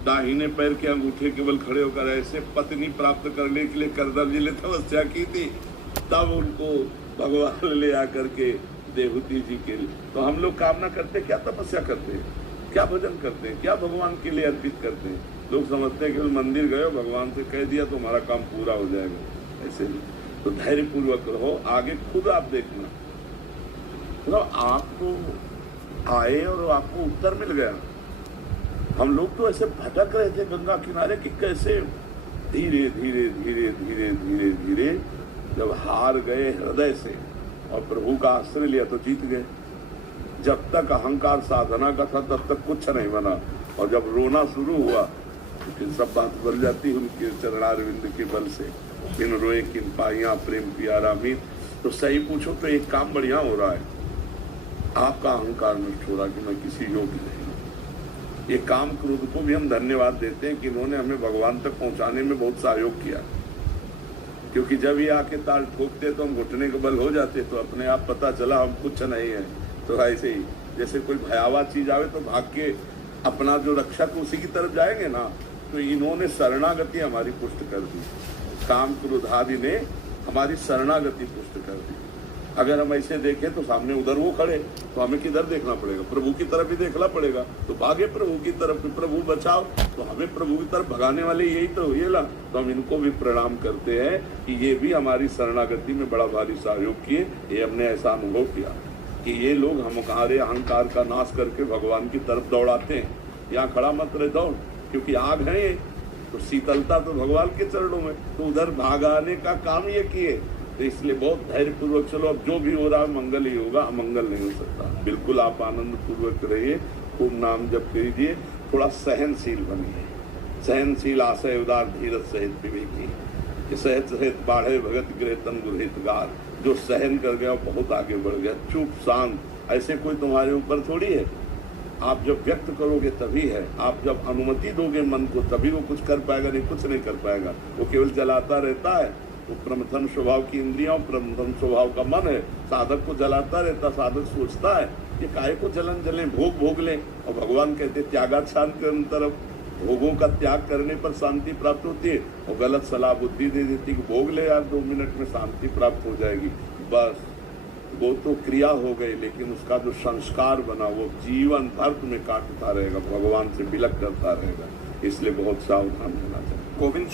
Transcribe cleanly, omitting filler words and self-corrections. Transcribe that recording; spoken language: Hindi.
दाहिने पैर के अंगूठे केवल खड़े होकर ऐसे पत्नी प्राप्त करने के लिए करदम जी ने तपस्या की थी, तब उनको भगवान ले आकर के देवहूति जी के लिए। तो हम लोग कामना करते, क्या तपस्या करते हैं, क्या भजन करते हैं, क्या भगवान के लिए अर्पित करते हैं। लोग समझते हैं केवल मंदिर गए, भगवान से कह दिया तो हमारा काम पूरा हो जाएगा, ऐसे नहीं। तो धैर्य पूर्वक रहो, आगे खुद आप देखना। तो आपको आए और आपको उत्तर मिल गया। हम लोग तो ऐसे भटक रहे थे गंगा किनारे कि कैसे धीरे धीरे धीरे धीरे धीरे धीरे जब हार गए हृदय से और प्रभु का आश्रय लिया तो जीत गए। जब तक अहंकार साधना का था तब तक कुछ नहीं बना, और जब रोना शुरू हुआ तो फिर सब बात बन जाती उनके चरणारविंद के बल से। किन रोए किन पाइया प्रेम प्यारा मीत। तो सही पूछो तो एक काम बढ़िया हो रहा है, आपका अहंकार नष्ट हो रहा कि मैं किसी योग्य नहीं। ये काम क्रोध को भी हम धन्यवाद देते हैं कि इन्होंने हमें भगवान तक पहुंचाने में बहुत सहयोग किया, क्योंकि जब ये आके ताल ठोकते तो हम घुटने के बल हो जाते, तो अपने आप पता चला हम कुछ नहीं है। तो ऐसे ही जैसे कोई भयावह चीज आवे तो भाग के अपना जो रक्षक उसी की तरफ जाएंगे ना, तो इन्होंने शरणागति हमारी पुष्ट कर दी। काम क्रोध आदि ने हमारी शरणागति पुष्ट कर दी। अगर हम ऐसे देखें तो सामने उधर वो खड़े, तो हमें किधर देखना पड़ेगा, प्रभु की तरफ ही देखना पड़ेगा। तो भागे प्रभु की तरफ, प्रभु बचाओ, तो हमें प्रभु की तरफ भगाने वाले यही तो हुए ला। तो हम इनको भी प्रणाम करते हैं कि ये भी हमारी शरणागति में बड़ा भारी सहयोग किए। ये हमने ऐसा अनुभव किया कि ये लोग हमारे अहंकार का नाश करके भगवान की तरफ दौड़ाते हैं। यहाँ खड़ा मत रहे, दौड़, क्योंकि आग है ये, तो शीतलता तो भगवान के चरणों में, तो उधर भागाने का काम ये किए। तो इसलिए बहुत धैर्य पूर्वक चलो। अब जो भी हो रहा है मंगल ही होगा, अमंगल नहीं हो सकता। बिल्कुल आप आनंद पूर्वक रहिए, खूब नाम जप कीजिए, थोड़ा सहनशील बनिए। सहनशील आशय उदार धीरज सहित विवेकी, सहज सहित बाढ़े भगत गृह तन गुरहितगार। जो सहन कर गया वो बहुत आगे बढ़ गया। चुप शांत ऐसे कोई तुम्हारे ऊपर थोड़ी है। आप जब व्यक्त करोगे तभी है, आप जब अनुमति दोगे मन को तभी वो कुछ कर पाएगा, नहीं कुछ नहीं कर पाएगा। वो केवल जलाता रहता है। वो प्रमथन स्वभाव की इंद्रियां, प्रमथन स्वभाव का मन है, साधक को जलाता रहता। साधक सोचता है ये काहे को जलन जले, भोग भोग ले। और भगवान कहते त्यागा शांति अंतर, भोगों का त्याग करने पर शांति प्राप्त होती है। और गलत सलाह बुद्धि दे देती कि भोग ले यार, 2 मिनट में शांति प्राप्त हो जाएगी। बस वो तो क्रिया हो गई, लेकिन उसका जो संस्कार बना वो जीवन भर तुम्हें काटता रहेगा, भगवान से बिलक करता रहेगा। इसलिए बहुत सावधान होना चाहिए। गोविंद